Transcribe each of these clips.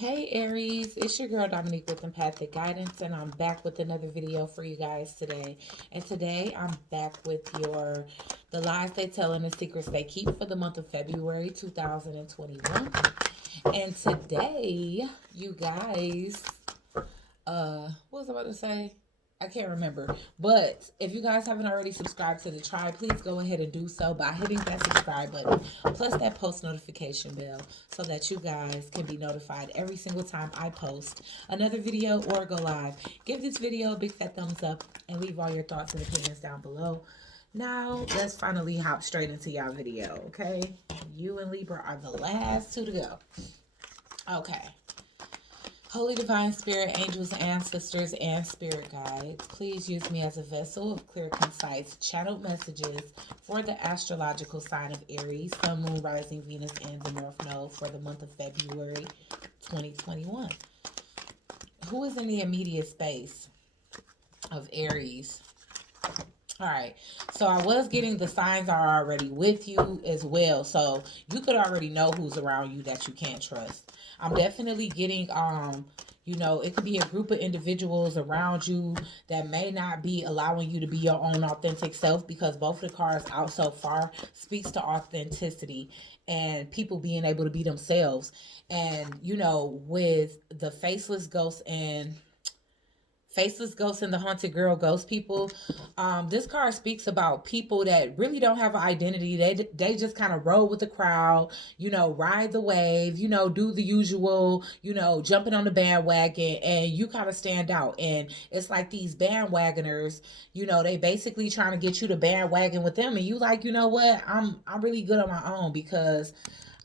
Hey Aries, it's your girl Dominique with Empathic Guidance, and I'm back with another video for you guys today. And today I'm back with the lies they tell and the secrets they keep for the month of February 2021. And today, you guys, what was I about to say? I can't remember. But if you guys haven't already subscribed to the tribe, please go ahead and do so by hitting that subscribe button plus that post notification bell so that you guys can be notified every single time I post another video or go live. Give this video a big fat thumbs up and leave all your thoughts and opinions down below. Now, let's finally hop straight into y'all video, okay? You and Libra are the last two to go. Okay. Holy Divine Spirit, angels, ancestors, and spirit guides, please use me as a vessel of clear, concise, channeled messages for the astrological sign of Aries, Sun, Moon, Rising, Venus, and the North Node for the month of February 2021. Who is in the immediate space of Aries? All right, so I was getting the signs are already with you as well, so you could already know who's around you that you can't trust. I'm definitely getting it could be a group of individuals around you that may not be allowing you to be your own authentic self, because both of the cards out so far speaks to authenticity and people being able to be themselves. And with the faceless ghosts and the haunted girl ghost people, this card speaks about people that really don't have an identity. They just kind of roll with the crowd, ride the wave, do the usual, jumping on the bandwagon, and you kind of stand out. And it's like these bandwagoners, they basically trying to get you to bandwagon with them, and you like, you know what, I'm really good on my own, because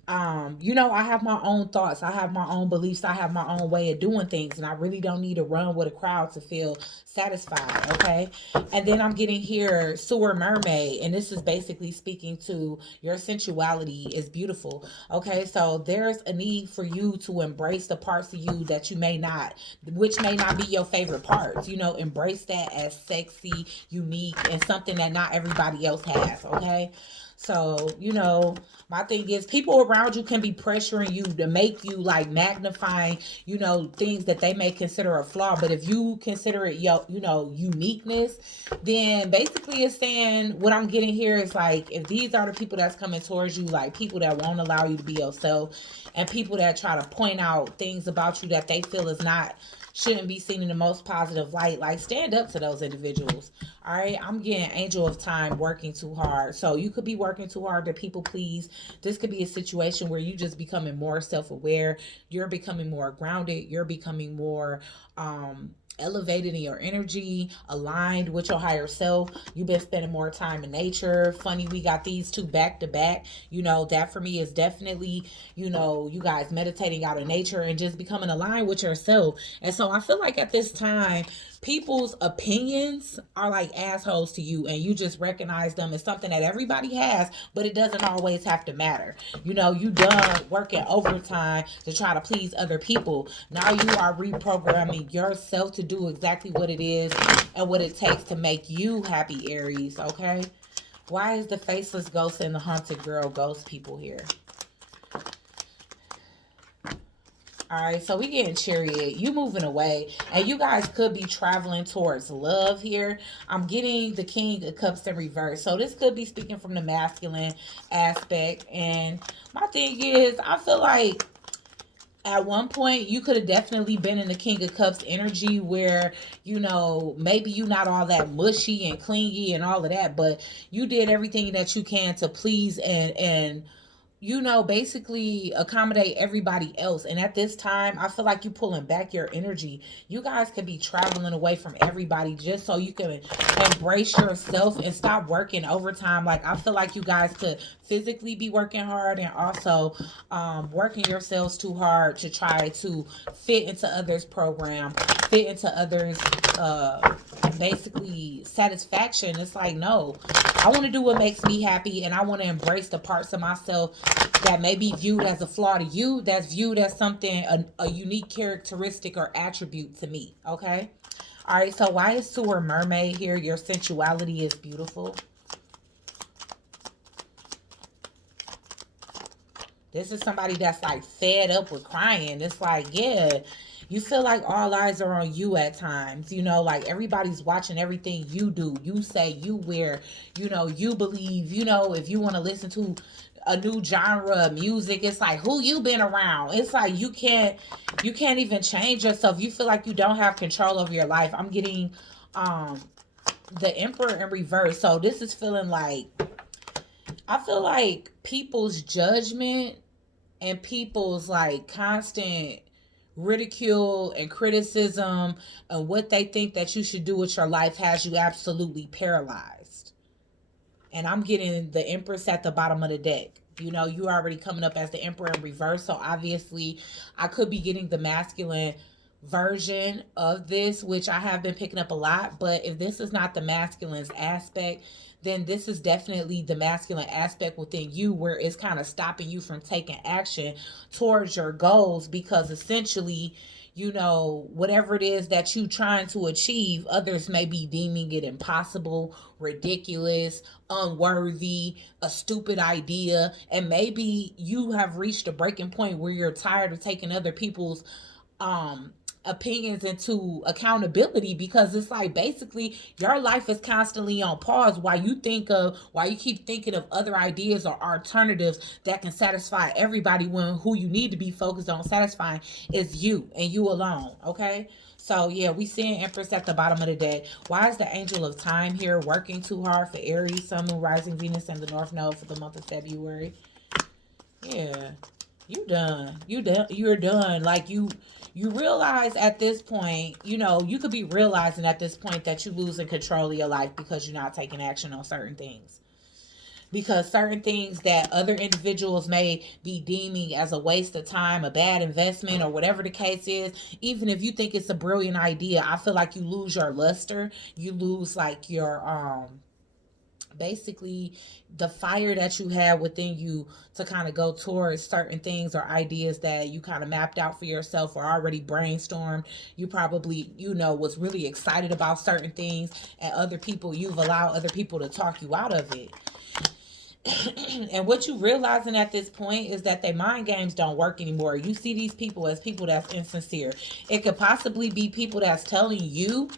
I have my own thoughts, I have my own beliefs, I have my own way of doing things, and I really don't need to run with a crowd to feel satisfied. Okay. And then I'm getting here sewer mermaid, and this is basically speaking to your sensuality is beautiful. Okay, so there's a need for you to embrace the parts of you that you may not, which may not be your favorite parts. Embrace that as sexy, unique, and something that not everybody else has. Okay. So, my thing is, people around you can be pressuring you to make you like magnifying, things that they may consider a flaw. But if you consider it your, uniqueness, then basically it's saying, what I'm getting here is like, if these are the people that's coming towards you, like people that won't allow you to be yourself, and people that try to point out things about you that they feel is not, shouldn't be seen in the most positive light, like stand up to those individuals. All right, I'm getting angel of time, working too hard. So you could be working too hard to people please. This could be a situation where you just becoming more self-aware, you're becoming more grounded, you're becoming more elevated in your energy, aligned with your higher self. You've been spending more time in nature. Funny, we got these two back to back. That for me is definitely, you guys meditating out in nature and just becoming aligned with yourself. And so I feel like at this time, people's opinions are like assholes to you, and you just recognize them as something that everybody has, but it doesn't always have to matter. You done working overtime to try to please other people. Now you are reprogramming yourself to do exactly what it is and what it takes to make you happy, Aries. Okay, why is the faceless ghost and the haunted girl ghost people here? All right, so we getting chariot. You moving away, and you guys could be traveling towards love here. I'm getting the King of Cups in reverse, so this could be speaking from the masculine aspect. And my thing is, I feel like at one point you could have definitely been in the King of Cups energy, where maybe you not all that mushy and clingy and all of that, but you did everything that you can to please and basically accommodate everybody else. And at this time, I feel like you pulling back your energy. You guys could be traveling away from everybody just so you can embrace yourself and stop working overtime. Like, I feel like you guys could physically be working hard and also working yourselves too hard to try to fit into others' program, fit into others' basically satisfaction. It's like, no, I want to do what makes me happy, and I want to embrace the parts of myself that may be viewed as a flaw to you, that's viewed as something, a unique characteristic or attribute to me. Okay. All right, so why is sewer mermaid here? Your sensuality is beautiful. This is somebody that's like fed up with crying. It's like, yeah, you feel like all eyes are on you at times. You know, like everybody's watching everything you do. You say, you wear, you know, you believe, you know, if you want to listen to a new genre of music, it's like who you been around. It's like you can't even change yourself. You feel like you don't have control over your life. I'm getting um the Emperor in reverse. So this is feeling like, I feel like people's judgment and people's like constant ridicule and criticism and what they think that you should do with your life has you absolutely paralyzed. And I'm getting the Empress at the bottom of the deck. You know, you already coming up as the Emperor in reverse. So obviously, I could be getting the masculine version of this, which I have been picking up a lot. But if this is not the masculine's aspect, then this is definitely the masculine aspect within you where it's kind of stopping you from taking action towards your goals because essentially, you know, whatever it is that you trying to achieve, others may be deeming it impossible, ridiculous, unworthy, a stupid idea, and maybe you have reached a breaking point where you're tired of taking other people's um opinions into accountability because it's like basically your life is constantly on pause while you keep thinking of other ideas or alternatives that can satisfy everybody when who you need to be focused on satisfying is you and you alone. Okay, so yeah, we seeing Empress at the bottom of the deck. Why is the Angel of Time here working too hard for Aries, Sun, Moon, Rising, Venus, and the North Node for the month of February? Yeah, you done. You done. You're done. Like you realize at this point, you know, you could be realizing at this point that you losing control of your life because you're not taking action on certain things. Because certain things that other individuals may be deeming as a waste of time, a bad investment, or whatever the case is, even if you think it's a brilliant idea, I feel like you lose your luster. You lose like your basically the fire that you have within you to kind of go towards certain things or ideas that you kind of mapped out for yourself or already brainstormed. You probably, you know, was really excited about certain things, and other people, you've allowed other people to talk you out of it. And what you realizing at this point is that their mind games don't work anymore. You see these people as people that's insincere. It could possibly be people that's telling you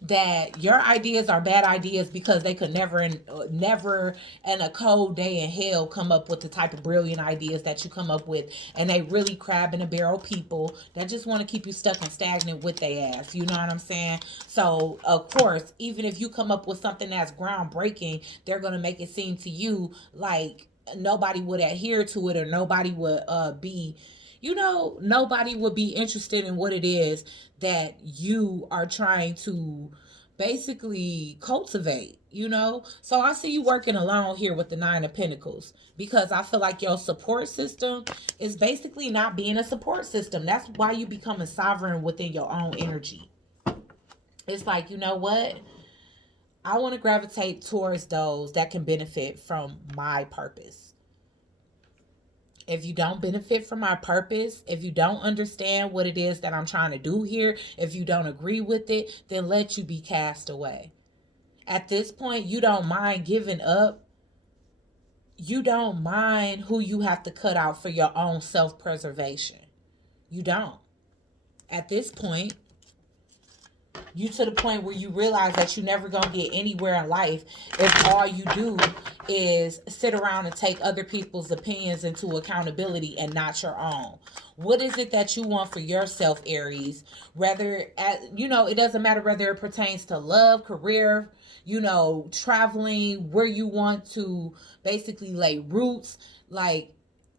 that your ideas are bad ideas because they could never in a cold day in hell come up with the type of brilliant ideas that you come up with, and they really crab in a barrel people that just want to keep you stuck and stagnant with their ass. You know what I'm saying? So of course, even if you come up with something that's groundbreaking, they're gonna make it seem to you like nobody would adhere to it, or nobody would be, you know, nobody would be interested in what it is that you are trying to basically cultivate, you know? So I see you working alone here with the Nine of Pentacles because I feel like your support system is basically not being a support system. That's why you becoming sovereign within your own energy. It's like, you know what? I want to gravitate towards those that can benefit from my purpose. If you don't benefit from my purpose, if you don't understand what it is that I'm trying to do here, if you don't agree with it, then let you be cast away. At this point, you don't mind giving up. You don't mind who you have to cut out for your own self-preservation. You don't. At this point, you to the point where you realize that you're never gonna get anywhere in life if all you do is sit around and take other people's opinions into accountability and not your own. What is it that you want for yourself, Aries? Whether you know, it doesn't matter whether it pertains to love, career, you know, traveling, where you want to basically lay roots, like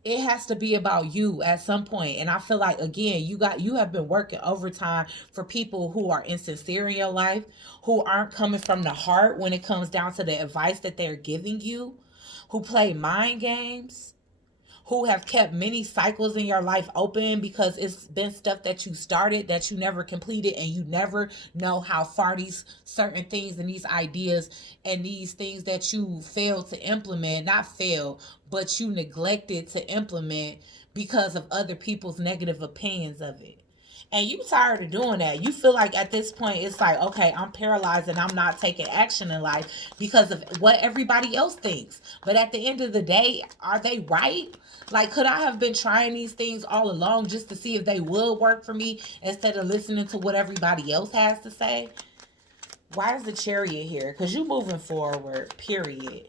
it has to be about you at some point. And I feel like again, you have been working overtime for people who are insincere in your life, who aren't coming from the heart when it comes down to the advice that they're giving you, who play mind games, who have kept many cycles in your life open because it's been stuff that you started that you never completed, and you never know how far these certain things and these ideas and these things that you failed to implement, not fail, but you neglected to implement because of other people's negative opinions of it. And you tired of doing that. You feel like at this point it's like, okay, I'm paralyzed and I'm not taking action in life because of what everybody else thinks. But at the end of the day, are they right? Like, could I have been trying these things all along just to see if they will work for me instead of listening to what everybody else has to say? Why is the Chariot here? Because you moving forward, period.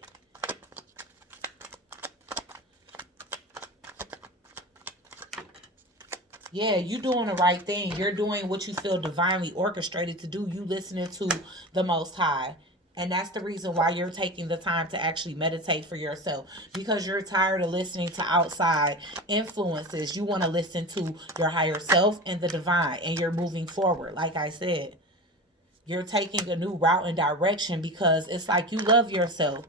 Yeah, you doing the right thing. You're doing what you feel divinely orchestrated to do. You listening to the Most High. And that's the reason why you're taking the time to actually meditate for yourself. Because you're tired of listening to outside influences. You want to listen to your higher self and the divine. And you're moving forward. Like I said, you're taking a new route and direction because it's like you love yourself.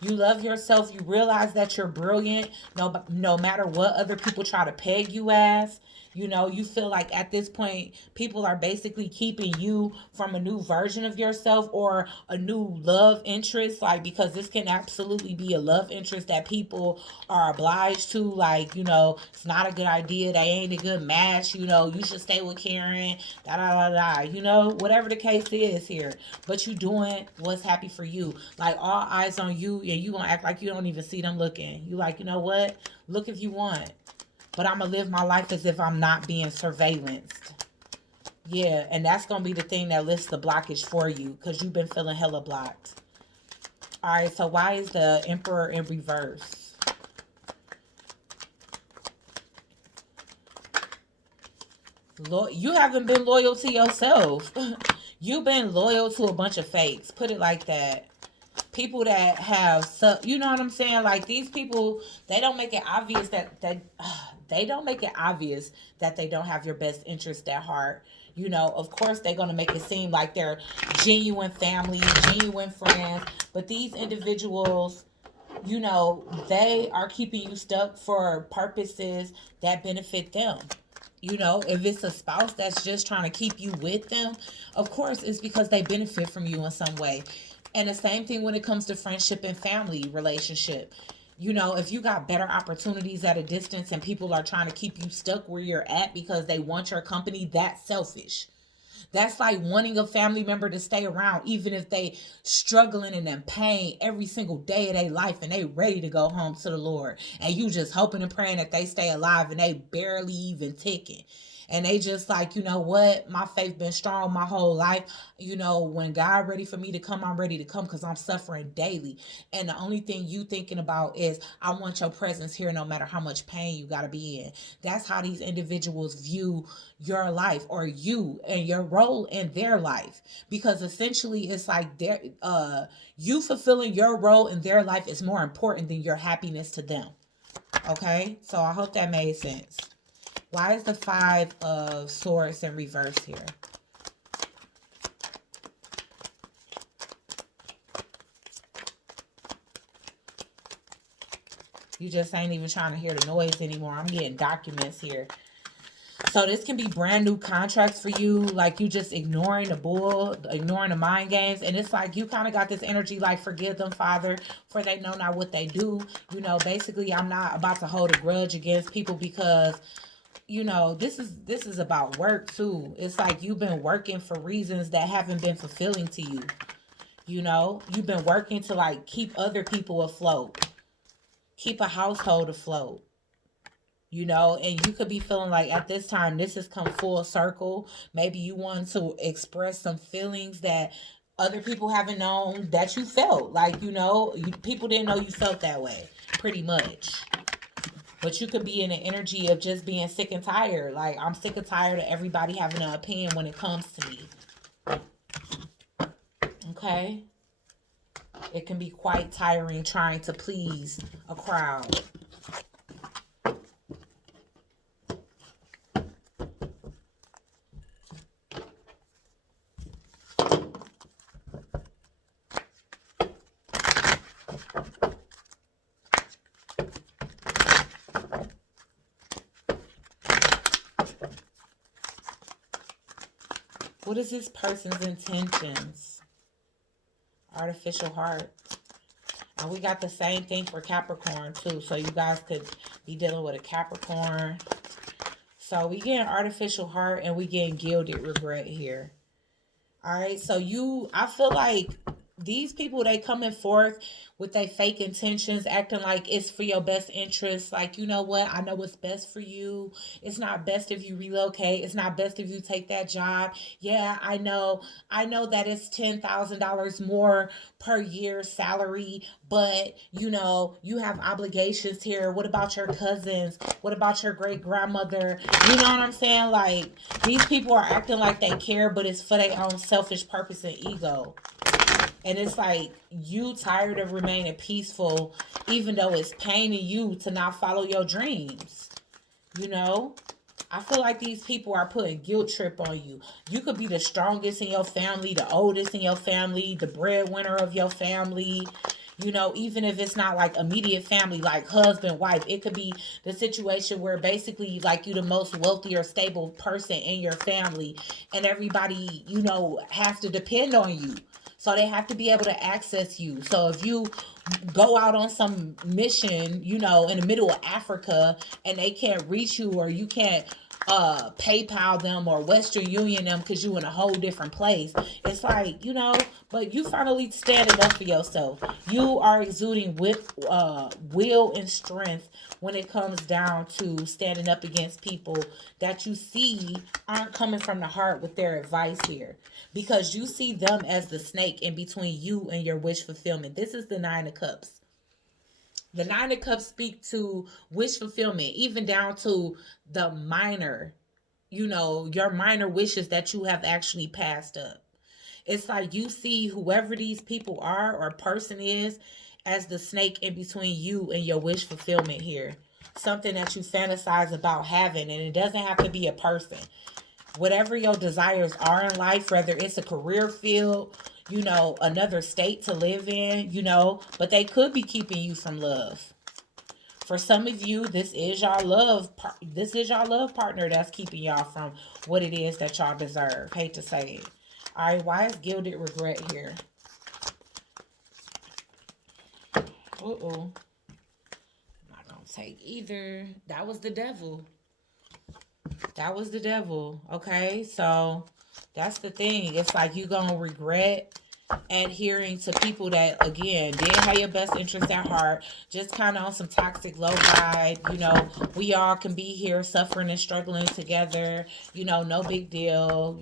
You love yourself. You realize that you're brilliant. No matter what other people try to peg you as. You know, you feel like at this point, people are basically keeping you from a new version of yourself or a new love interest. Like, because this can absolutely be a love interest that people are obliged to. Like, you know, it's not a good idea. They ain't a good match. You know, you should stay with Karen. Da da da da. You know, whatever the case is here. But you doing what's happy for you. Like, all eyes on you, and you gonna act like you don't even see them looking. You like, you know what? Look if you want. But I'm going to live my life as if I'm not being surveillanced. Yeah, and that's going to be the thing that lifts the blockage for you because you've been feeling hella blocked. All right, so why is the Emperor in reverse? You haven't been loyal to yourself. You've been loyal to a bunch of fakes. Put it like that. People that have, you know what I'm saying? Like, these people, they don't make it obvious that they don't make it obvious that they don't have your best interest at heart. You know, of course, they're going to make it seem like they're genuine family, genuine friends. But these individuals, you know, they are keeping you stuck for purposes that benefit them. You know, if it's a spouse that's just trying to keep you with them, of course, it's because they benefit from you in some way. And the same thing when it comes to friendship and family relationship. You know, if you got better opportunities at a distance and people are trying to keep you stuck where you're at because they want your company, that's selfish. That's like wanting a family member to stay around even if they struggling and in pain every single day of their life and they ready to go home to the Lord. And you just hoping and praying that they stay alive and they barely even ticking. And they just like, you know what? My faith been strong my whole life. You know, when God ready for me to come, I'm ready to come because I'm suffering daily. And the only thing you thinking about is I want your presence here no matter how much pain you got to be in. That's how these individuals view your life or you and your role in their life. Because essentially it's like you fulfilling your role in their life is more important than your happiness to them. Okay? So I hope that made sense. Why is the Five of Swords in reverse here? You just ain't even trying to hear the noise anymore. I'm getting documents here. So this can be brand new contracts for you. Like you just ignoring the bull, ignoring the mind games. And it's like you kind of got this energy like, forgive them, Father, for they know not what they do. You know, basically I'm not about to hold a grudge against people because, you know, this is about work too. It's like you've been working for reasons that haven't been fulfilling to you. You know, you've been working to like keep other people afloat, keep a household afloat. You know, and you could be feeling like at this time this has come full circle. Maybe you want to express some feelings that other people haven't known that you felt. Like, you know, people didn't know you felt that way, pretty much. But you could be in an energy of just being sick and tired. Like, I'm sick and tired of everybody having an opinion when it comes to me. Okay? It can be quite tiring trying to please a crowd. What is this person's intentions? Artificial heart. And we got the same thing for Capricorn too. So you guys could be dealing with a Capricorn, So we getting artificial heart and we getting gilded regret here. All right. So I feel like these people, they coming forth with their fake intentions, acting like it's for your best interest. Like, you know what? I know what's best for you. It's not best if you relocate. It's not best if you take that job. Yeah, I know. I know that it's $10,000 more per year salary, but you have obligations here. What about your cousins? What about your great grandmother? You know what I'm saying? Like, these people are acting like they care, but it's for their own selfish purpose and ego. And it's like you tired of remaining peaceful, even though it's paining you to not follow your dreams. You know? I feel like these people are putting guilt trip on you. You could be the strongest in your family, the oldest in your family, the breadwinner of your family. Even if it's not like immediate family, like husband, wife, it could be the situation where basically like you the most wealthy or stable person in your family, and everybody, has to depend on you. So they have to be able to access you. So if you go out on some mission, in the middle of Africa, and they can't reach you, or you can't PayPal them or Western Union them because you in a whole different place. It's like, but you finally standing up for yourself. You are exuding with will and strength when it comes down to standing up against people that you see aren't coming from the heart with their advice here, because you see them as the snake in between you and your wish fulfillment. This is the Nine of Cups. The Nine of Cups speak to wish fulfillment, even down to the minor, your minor wishes that you have actually passed up. It's like you see whoever these people are or person is as the snake in between you and your wish fulfillment here. Something that you fantasize about having, and it doesn't have to be a person. Whatever your desires are in life, whether it's a career field, another state to live in, but they could be keeping you from love. For some of you, this is y'all love partner that's keeping y'all from what it is that y'all deserve. Hate to say it. All right, why is gilded regret here? Uh-oh. Not gonna take either. That was the devil. That was the devil. Okay, so that's the thing. It's like you gonna regret adhering to people that, again, didn't have your best interest at heart, just kind of on some toxic low vibe. We all can be here suffering and struggling together. No big deal.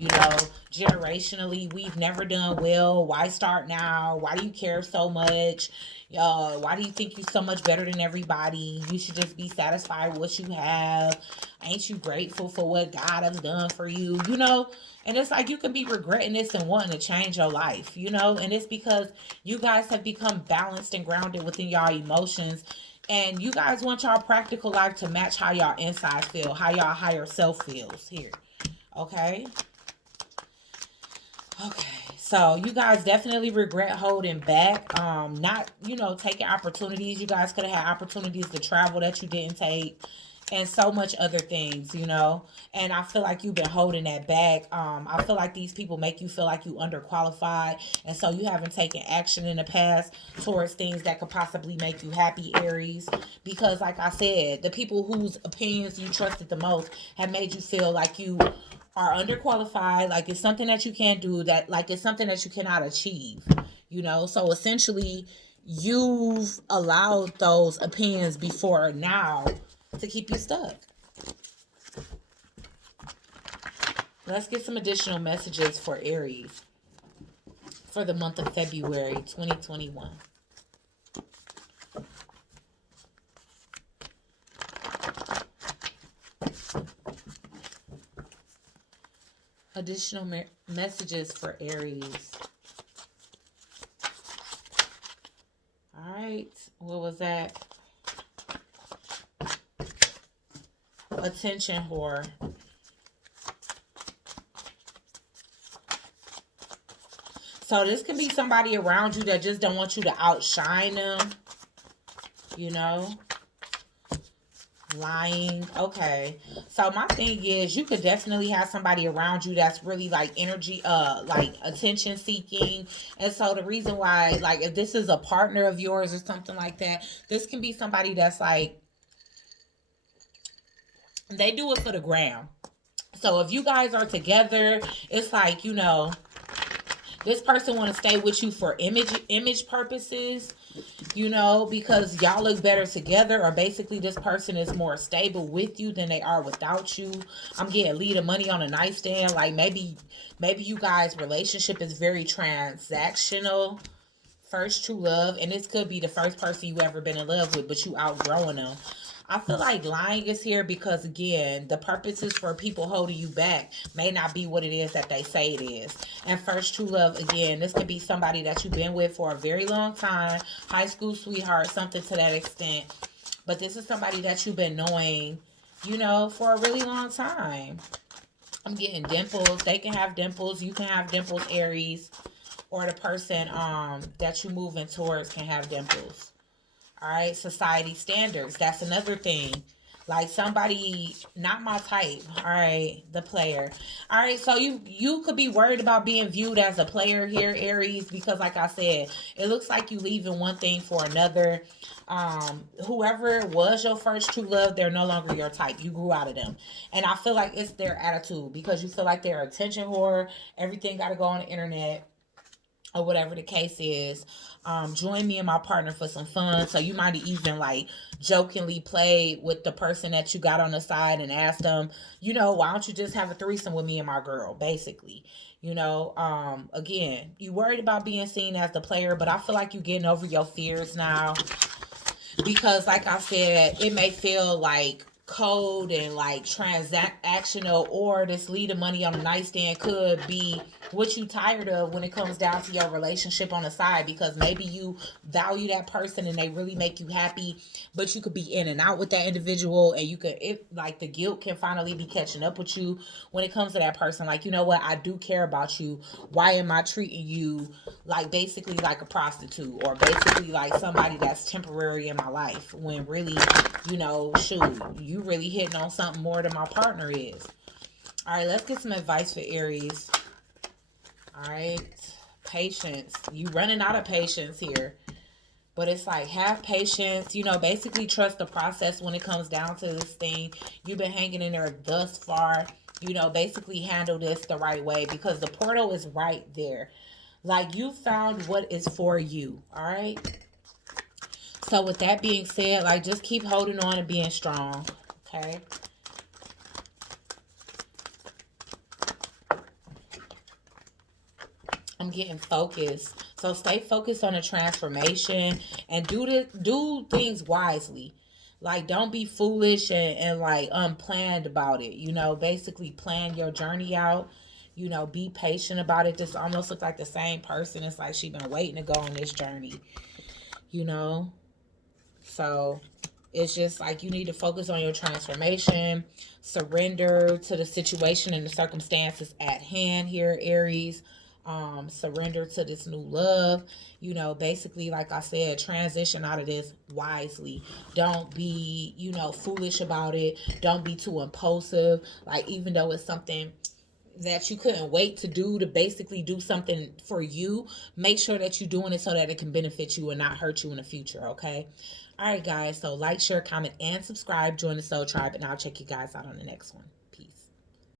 Generationally, we've never done well. Why start now? Why do you care so much? Why do you think you're so much better than everybody? You should just be satisfied with what you have. Ain't you grateful for what God has done for you? And it's like you could be regretting this and wanting to change your life, and it's because you guys have become balanced and grounded within y'all emotions. And you guys want y'all practical life to match how y'all inside feel, how y'all higher self feels here. Okay? Okay. So you guys definitely regret holding back, not, taking opportunities. You guys could have had opportunities to travel that you didn't take, and so much other things, and I feel like you've been holding that back. I feel like these people make you feel like you underqualified, and so you haven't taken action in the past towards things that could possibly make you happy, Aries, because like I said, the people whose opinions you trusted the most have made you feel like you are underqualified, like it's something that you can't do, that like it's something that you cannot achieve, so essentially you've allowed those opinions before now to keep you stuck. Let's get some additional messages for Aries for the month of February 2021. Additional messages for Aries. All right, what was that? Attention whore. So this can be somebody around you that just don't want you to outshine them. Lying. Okay. So my thing is, you could definitely have somebody around you that's really like energy, like attention seeking. And so the reason why, like if this is a partner of yours or something like that, this can be somebody that's like They do it for the gram. So if you guys are together, it's like, this person want to stay with you for image purposes, because y'all look better together, or basically this person is more stable with you than they are without you. I'm getting lead of money on a nightstand. Like maybe you guys relationship is very transactional. First true love, and this could be the first person you ever been in love with, but you outgrowing them. I feel like lying is here because, again, the purposes for people holding you back may not be what it is that they say it is. And first true love, again, this could be somebody that you've been with for a very long time, high school sweetheart, something to that extent. But this is somebody that you've been knowing, for a really long time. I'm getting dimples. They can have dimples. You can have dimples, Aries. Or the person that you moving towards can have dimples. All right, society standards. That's another thing. Like somebody not my type. All right, the player. All right, so you could be worried about being viewed as a player here, Aries, because like I said, it looks like you leaving one thing for another. Whoever was your first true love, they're no longer your type. You grew out of them, and I feel like it's their attitude because you feel like they're attention whore. Everything got to go on the internet or whatever the case is. Join me and my partner for some fun. So you might even like jokingly play with the person that you got on the side and ask them, why don't you just have a threesome with me and my girl, basically. Again, you worried about being seen as the player, but I feel like you're getting over your fears now because like I said, it may feel like cold and like transactional, or this lead of money on the nightstand could be what you tired of when it comes down to your relationship on the side, because maybe you value that person and they really make you happy, but you could be in and out with that individual, and like the guilt can finally be catching up with you when it comes to that person. Like, you know what, I do care about you. Why am I treating you like basically like a prostitute, or basically like somebody that's temporary in my life, when really, shoot, you really hitting on something more than my partner is. All right, let's get some advice for Aries. All right, patience. You running out of patience here. But it's like, have patience, basically trust the process when it comes down to this thing. You've been hanging in there thus far. Basically handle this the right way because the portal is right there. Like, you found what is for you. All right. So with that being said, like, just keep holding on and being strong. Okay. I'm getting focused. So stay focused on the transformation and do things wisely. Like, don't be foolish and like unplanned about it. Basically plan your journey out. Be patient about it. This almost looks like the same person. It's like she been waiting to go on this journey. You know, so it's just like you need to focus on your transformation, surrender to the situation and the circumstances at hand here, Aries. Surrender to this new love. Basically, like I said, transition out of this wisely. Don't be, foolish about it. Don't be too impulsive. Like, even though it's something that you couldn't wait to do, to basically do something for you, make sure that you're doing it so that it can benefit you and not hurt you in the future. Okay. All right, guys. So like, share, comment, and subscribe. Join the Soul Tribe, and I'll check you guys out on the next one.